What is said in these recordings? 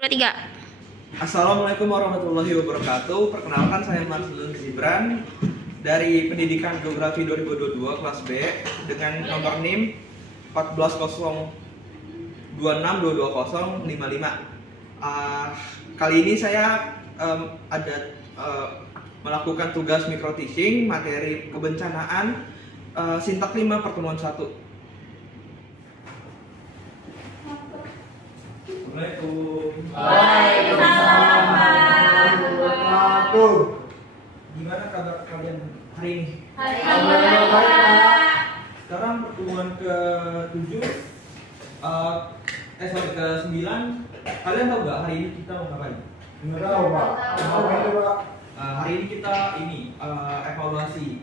3. Assalamualaikum warahmatullahi wabarakatuh. Perkenalkan, saya Marcelun Gibran dari Pendidikan Geografi 2022 kelas B dengan nomor NIM 14026222055. Kali ini saya melakukan tugas micro teaching materi kebencanaan Sintak 5 pertemuan 1. Assalamualaikum. Waalaikumsalam warahmatullahi wabarakatuh. Gimana kabar kalian hari ini? Alhamdulillah. Sekarang pertemuan ke-7 ke-9. Kalian tahu nggak hari ini kita mau ngapain? Nggak tahu, Pak. Apa itu, Pak? Hari ini kita evaluasi.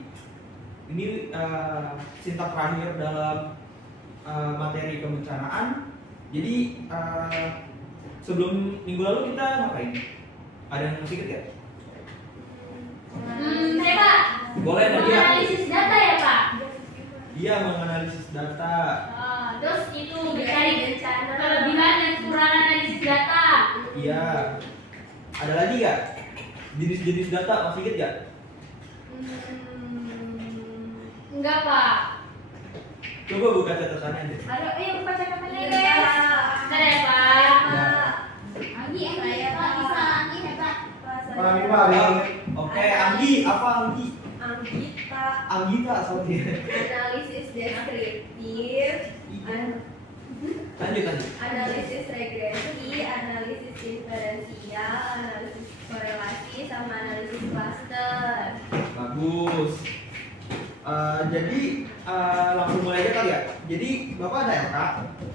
Ini sintak terakhir dalam materi kebencanaan. Jadi sebelum minggu lalu kita ngapain? Ada yang masih ingat ya? Saya Pak. Boleh tadi ya? Menganalisis data ya Pak. Iya, menganalisis data. Terus itu mencari kelebihan dan kekurangan analisis data. Iya. Ada lagi nggak? Jenis-jenis data masih ingat ya? Enggak Pak. Coba buka catatannya deh. Ayo buka catatannya guys. Bentar ya Pak. Ya. Anggi ya Pak. Bisa Anggi ya Pak. Pak, ini Pak, ada yang- Oke, Anggi, apa Anggi? Anggita, Anggita soalnya. analisis deskriptif, Lanjut. analisis regresi, analisis diferensial, analisis korelasi, sama analisis klaster. Bagus. Jadi langsung mulai aja kali ya. Jadi Bapak ada LK,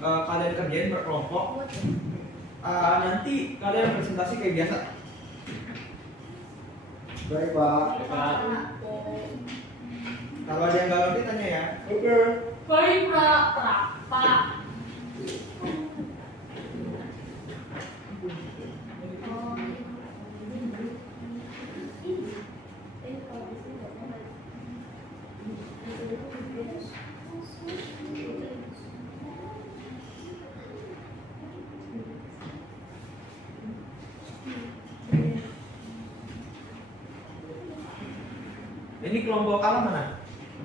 kalian kerjain berkelompok. Nanti kalian presentasi kayak biasa. Baik, Pak. Kalau ada yang nggak ngerti tanya ya. Oke. Baik Pak. Ini kelompok alam mana?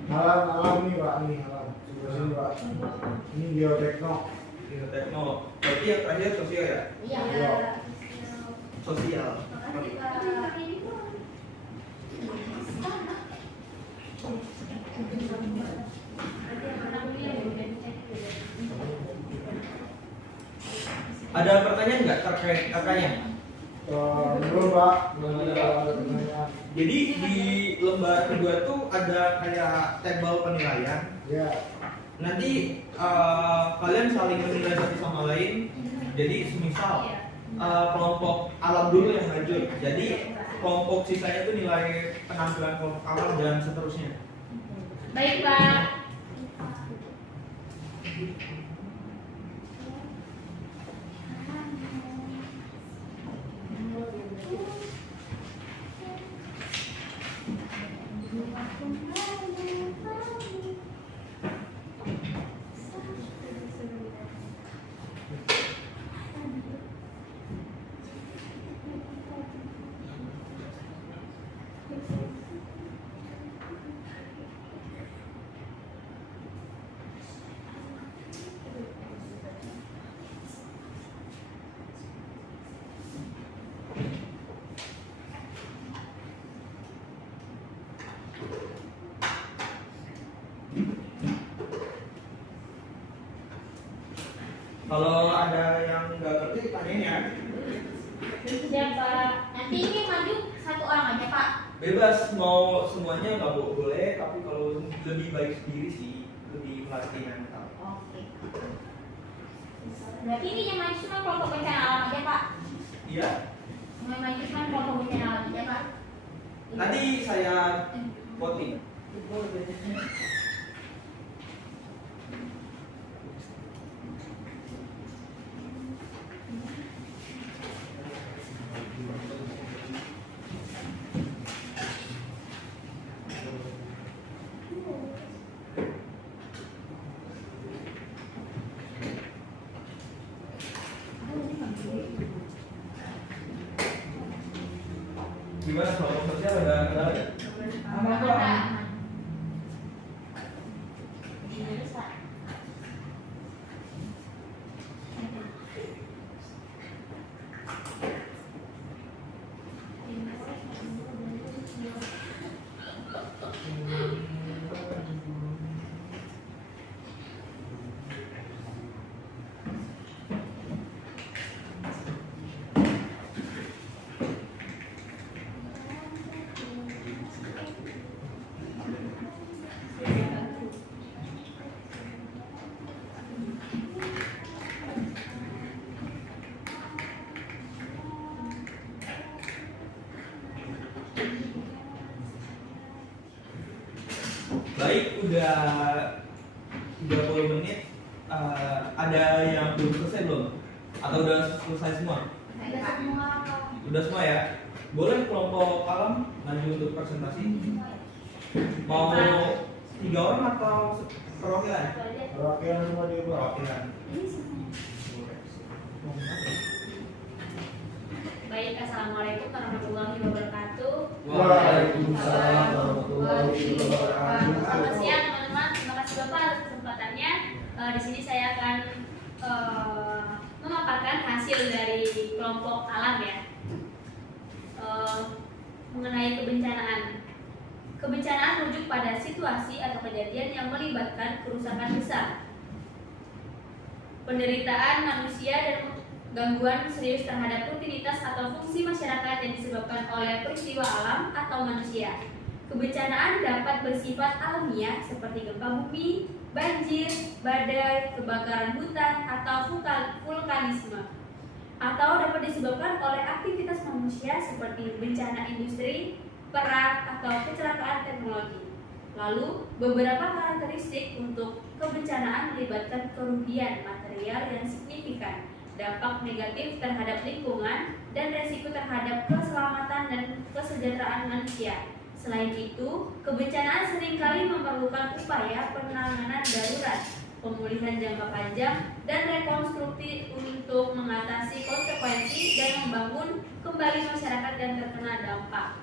Alam nih, Pak. Ini alam. Sebelah sini, Pak. Ini biotekno. Tekno. Berarti yang terakhir sosial ya? Iya. Sosial. Makasih, Pak. Ada pertanyaan nggak terkait kakaknya? Belum, Pak. Belum ada pertanyaan. Jadi di lembar kedua tuh ada kayak tabel penilaian. Ya. Nanti kalian saling menilai satu sama lain. Jadi semisal kelompok alam dulu yang maju. Jadi kelompok sisanya itu nilai penampilan kelompok alam dan seterusnya. Baik Pak. Kalau ada yang nggak ngerti tanyain ya. Siapa? Nanti ini maju satu orang aja Pak. Bebas mau semuanya nggak boleh, tapi kalau lebih baik sendiri sih, lebih melatih mental. Oke. Berarti ini yang maju cuma kelompok bencana alam aja Pak. Iya. Yang maju cuma kelompok bencana alam aja Pak. Nanti saya voting. Gimana kelompok sosial ada? Ada. Baik, udah 30 menit. Ada yang belum selesai belum? Atau udah selesai semua? Udah semua ya? Boleh kelompok alam maju untuk presentasi? Mau 3 orang atau perwakilan? Perwakilan semua dia Pak. Perwakilan. Baik, assalamualaikum warahmatullahi wabarakatuh. Waalaikumsalam warahmatullahi wabarakatuh. Selamat siang teman-teman, terima kasih Bapak atas kesempatannya. Di sini saya akan memaparkan hasil dari kelompok alam ya, mengenai kebencanaan. Kebencanaan merujuk pada situasi atau kejadian yang melibatkan kerusakan besar, penderitaan manusia dan gangguan serius terhadap rutinitas atau fungsi masyarakat yang disebabkan oleh peristiwa alam atau manusia. Kebencanaan dapat bersifat alamiah seperti gempa bumi, banjir, badai, kebakaran hutan, atau vulkanisme, atau dapat disebabkan oleh aktivitas manusia seperti bencana industri, perang, atau kecelakaan teknologi. Lalu, beberapa karakteristik untuk kebencanaan melibatkan kerugian material yang signifikan, dampak negatif terhadap lingkungan, dan resiko terhadap keselamatan dan kesejahteraan manusia. Selain itu, kebencanaan seringkali memerlukan upaya penanganan darurat, pemulihan jangka panjang, dan rekonstruksi untuk mengatasi konsekuensi dan membangun kembali masyarakat yang terkena dampak.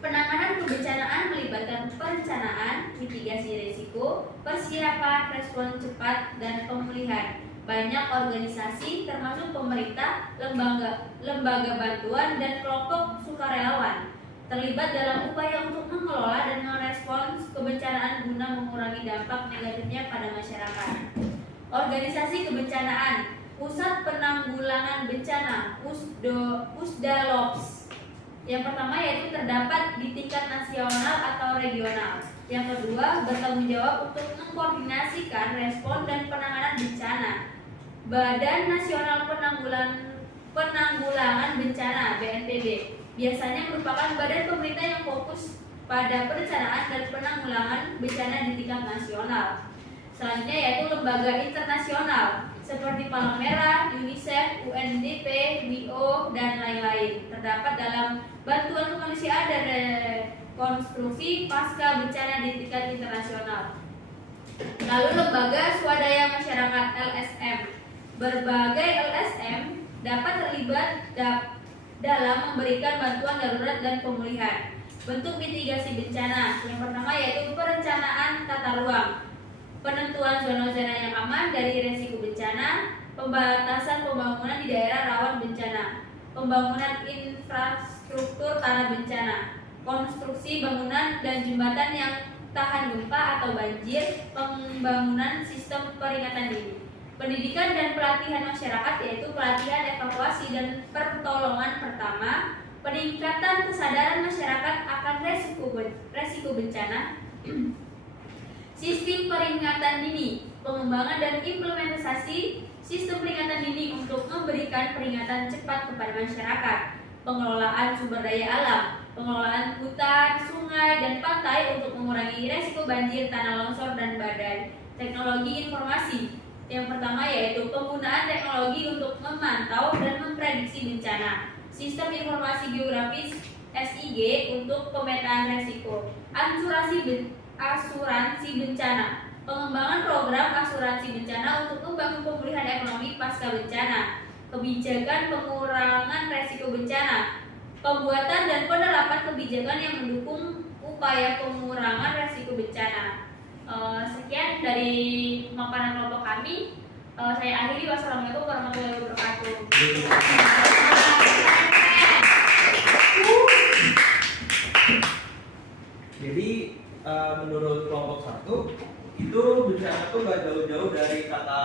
Penanganan kebencanaan melibatkan perencanaan, mitigasi risiko, persiapan, respon cepat, dan pemulihan. Banyak organisasi termasuk pemerintah, lembaga bantuan, dan kelompok sukarelawan terlibat dalam upaya untuk mengelola dan merespons kebencanaan guna mengurangi dampak negatifnya pada masyarakat. Organisasi kebencanaan, Pusat Penanggulangan Bencana, Pusdalops. Yang pertama yaitu terdapat di tingkat nasional atau regional. Yang kedua, bertanggung jawab untuk mengkoordinasikan respon dan penanganan bencana. Badan Nasional Penanggulangan Bencana (BNPB) biasanya merupakan badan pemerintah yang fokus pada perencanaan dan penanggulangan bencana di tingkat nasional. Selanjutnya yaitu lembaga internasional seperti Palang Merah, UNICEF, UNDP, WIO, dan lain-lain. Terdapat dalam bantuan kemanusiaan dan rekonstruksi pasca bencana di tingkat internasional. Lalu lembaga swadaya masyarakat (LSM). Berbagai LSM dapat terlibat dalam memberikan bantuan darurat dan pemulihan. Bentuk mitigasi bencana yang pertama yaitu perencanaan tata ruang, penentuan zona-zona yang aman dari risiko bencana, pembatasan pembangunan di daerah rawan bencana, pembangunan infrastruktur tanah bencana, konstruksi bangunan dan jembatan yang tahan gempa atau banjir, pembangunan sistem peringatan dini. Pendidikan dan pelatihan masyarakat yaitu pelatihan evakuasi dan pertolongan pertama, peningkatan kesadaran masyarakat akan resiko bencana, sistem peringatan dini, pengembangan dan implementasi sistem peringatan dini untuk memberikan peringatan cepat kepada masyarakat, pengelolaan sumber daya alam, pengelolaan hutan, sungai, dan pantai untuk mengurangi resiko banjir, tanah longsor, dan badai. Teknologi informasi. Yang pertama yaitu penggunaan teknologi untuk memantau dan memprediksi bencana. Sistem informasi geografis (SIG) untuk pemetaan risiko. Asuransi bencana. Pengembangan program asuransi bencana untuk membangun pemulihan ekonomi pasca bencana. Kebijakan pengurangan risiko bencana. pembuatan dan penerapan kebijakan yang mendukung upaya pengurangan resiko bencana. Sekian dari pemaparan kelompok kami. Saya akhiri. Wassalamualaikum warahmatullahi wabarakatuh. Jadi menurut kelompok 1 itu bencana tuh gak jauh-jauh dari kata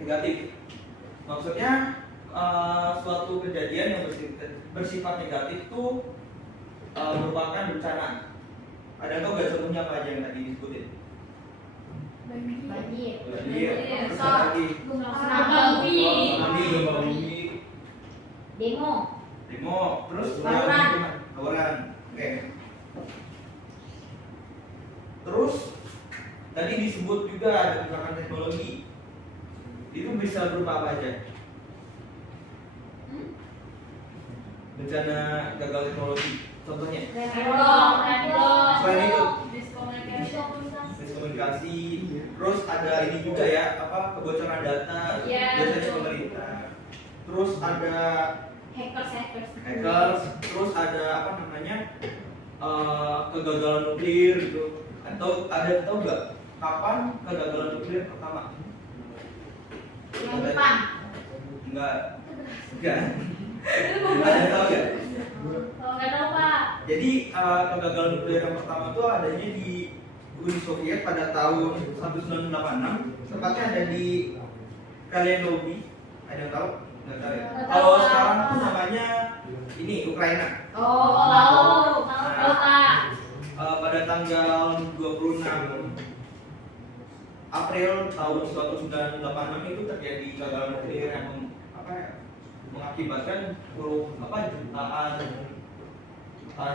negatif. Maksudnya suatu kejadian yang bersifat negatif itu merupakan bencana. Ada tau gak contohnya apa aja yang tadi disebutin? Banjir. Terus apa lagi? Gempa bumi. Demo. Terus Tawuran. Tawuran. Oke. Terus tadi disebut juga ada kecelakaan teknologi. Itu bisa berupa apa aja? Bencana gagal teknologi. Contohnya? Selain itu, miskomunikasi. Terus ada ini juga ya, apa kebocoran data. Ya, Biasanya betul. pemerintah. Terus ada Hackers. terus ada apa namanya kegagalan nuklir gitu. Atau ada tahu nggak kapan kegagalan nuklir pertama? Jepang. Enggak. Ada tahu nggak? Nggak tahu Pak. Jadi kegagalan nuklir yang pertama itu adanya di Uni Soviet pada tahun 1986, tepatnya ada di Kaleidowi. Ada yang tahu? Nggak tahu ya. Nggak tahu, Kalau Pak. sekarang tuh namanya ini Ukraina. Tahu Pak. Pada tanggal 26 April tahun 1986 itu terjadi kegagalan nuklir yang mengakibatkan jutaan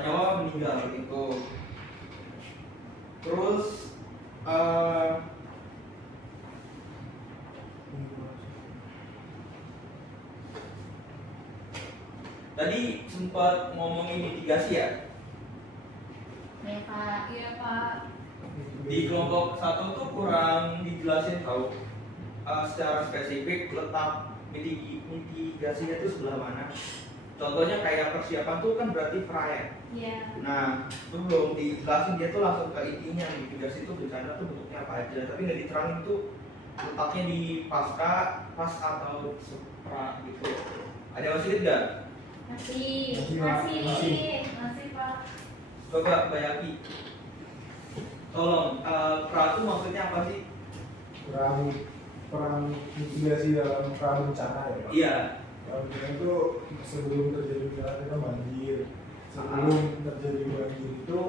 nyawa meninggal gitu. Terus tadi sempat ngomongin mitigasi ya. Iya Pak. Di kelompok 1 tuh kurang dijelasin tahu secara spesifik letak mitigasinya itu sebelah mana. Contohnya kayak persiapan tuh kan berarti pra. Iya. Nah, itu belum dijelasin, dia tuh langsung ke intinya mitigasi itu bencana tuh bentuknya apa aja, tapi nggak diterangin tuh letaknya di pasca, pas atau pra gitu. Ada yang masih nggak? Masih Pak. Coba bayaki. Tolong, pra itu maksudnya apa sih? perang mitigasi dalam perang bencana ya Pak? Iya. Perang bencana itu sebelum terjadi bencana banjir. Sebelum terjadi banjir itu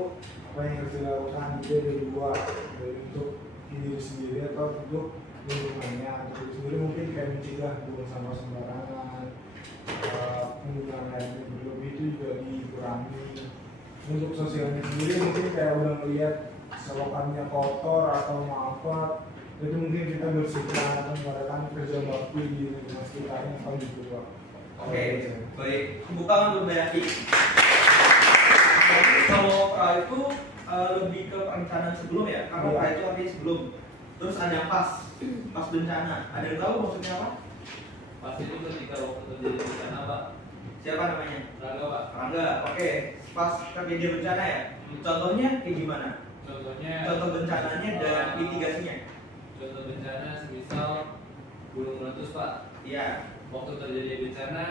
apa yang harus dilakukan? Dia dari dua, dari untuk diri sendiri atau untuk lingkungannya. Untuk diri sendiri mungkin kayak mencegah buang sampah sembarangan, penggunaan air yang berlebih itu juga dikurangi. Untuk sosialnya sendiri mungkin kayak udah melihat selokannya kotor atau apa, itu mungkin kita bersihkan, mengadakan kerja bakti di lingkungan sekitarnya atau gitu Pak. Oke, baik. Bukan untuk bayaki. Kalau pra itu lebih ke perencanaan sebelum ya, karena pra itu artinya sebelum. Terus ada yang pas bencana. Ada yang tahu maksudnya apa? Pas itu ketika waktu terjadi bencana Pak. Siapa namanya? Rangga Pak. Rangga. Oke, pas terjadi bencana ya. Contohnya kayak gimana? Contohnya Contoh bencananya dan mitigasinya. contoh bencana semisal gunung meletus Pak. Iya. Waktu terjadi bencana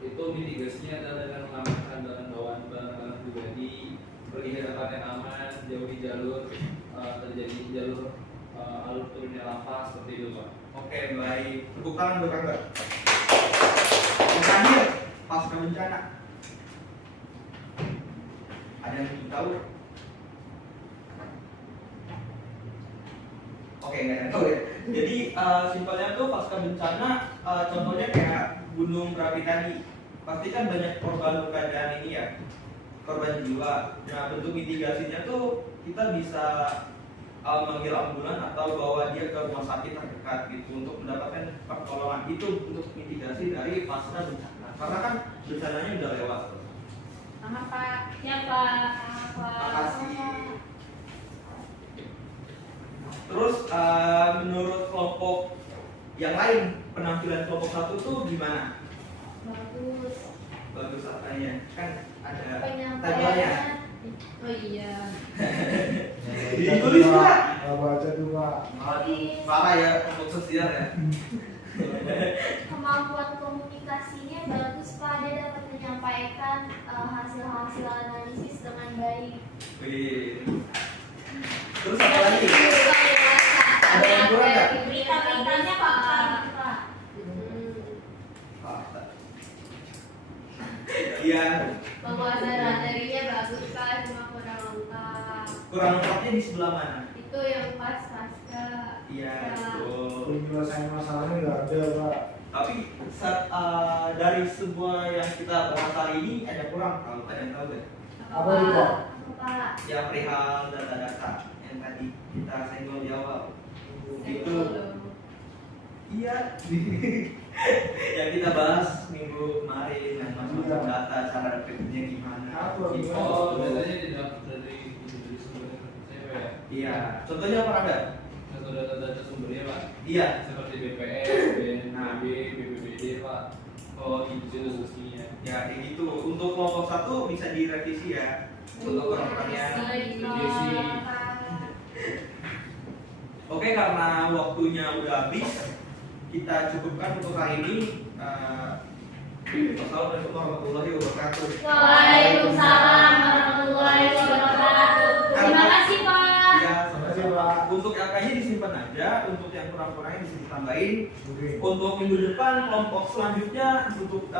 itu mitigasinya adalah dengan mengamankan barang-barang pribadi, pergi ke tempat yang aman, jauhi jalur terjadi jalur alur turunnya lava seperti itu Pak. Oke, baik. Tepuk tangan untuk Rangga. Yang terakhir, pasca bencana. Ada yang ingin tahu? Oke, nggak ada yang tahu ya. Jadi simpelnya tuh pasca bencana, contohnya kayak gunung berapi tadi. Pasti kan banyak korban luka dan ini ya, korban jiwa. Nah, bentuk mitigasinya tuh kita bisa manggil ambulan atau bawa dia ke rumah sakit terdekat gitu untuk mendapatkan pertolongan. Itu untuk mitigasi dari pasca bencana. Karena kan bencananya udah lewat. Sama Pak. Ya Pak. Makasih. Terus menurut kelompok yang lain penampilan kelompok 1 tuh gimana? Bagus. Bagus apanya? Kan ada Penyampaian. tabelnya. Oh iya. Ditulis Pak. Nggak baca tuh Pak. Aduh, parah ya kelompok sosial ya. Kemampuan komunikasinya bagus Pak. Dia dapat menyampaikan hasil-hasil analisis dengan baik. Wih. Terus apa lagi? Ada yang kurang nggak? Berita-beritanya Pak. Fakta. Iya. Penguasaan materinya bagus Pak, cuma kurang lengkap. Kurang lengkapnya di sebelah mana? Itu yang pas pasca. Iya, Ya. betul. Penyelesaian masalahnya nggak ada Pak. Tapi dari semua yang kita bahas hari ini ada kurang, kalau ada yang tahu nggak? Apa itu Pak? Apa Pak? Ya perihal data-data yang tadi kita senggol di awal. Itu iya yang kita bahas minggu kemarin yang masalah data, cara dapetnya gimana. Apa? Info. Oh, datanya tidak dari sumber saya ya. Iya, contohnya apa ada? Atau data-data sumbernya Pak. Iya. Seperti BPS, BNPB, BPBD Pak. Oh, itu solusinya. Ya kayak gitu. Untuk kelompok 1 bisa direvisi ya. Untuk kurang-kurangnya. Oke, karena waktunya udah habis, kita cukupkan untuk hari ini. Wassalamualaikum warahmatullahi wabarakatuh. Waalaikumsalam warahmatullahi wabarakatuh. Terima kasih Pak. Ya, Terima kasih, Pak. untuk angkanya disimpan aja, untuk yang kurang-kurangnya bisa ditambahin. Oke. Untuk minggu depan kelompok selanjutnya untuk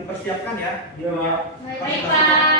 dipersiapkan ya. Iya Pak. Baik Pak.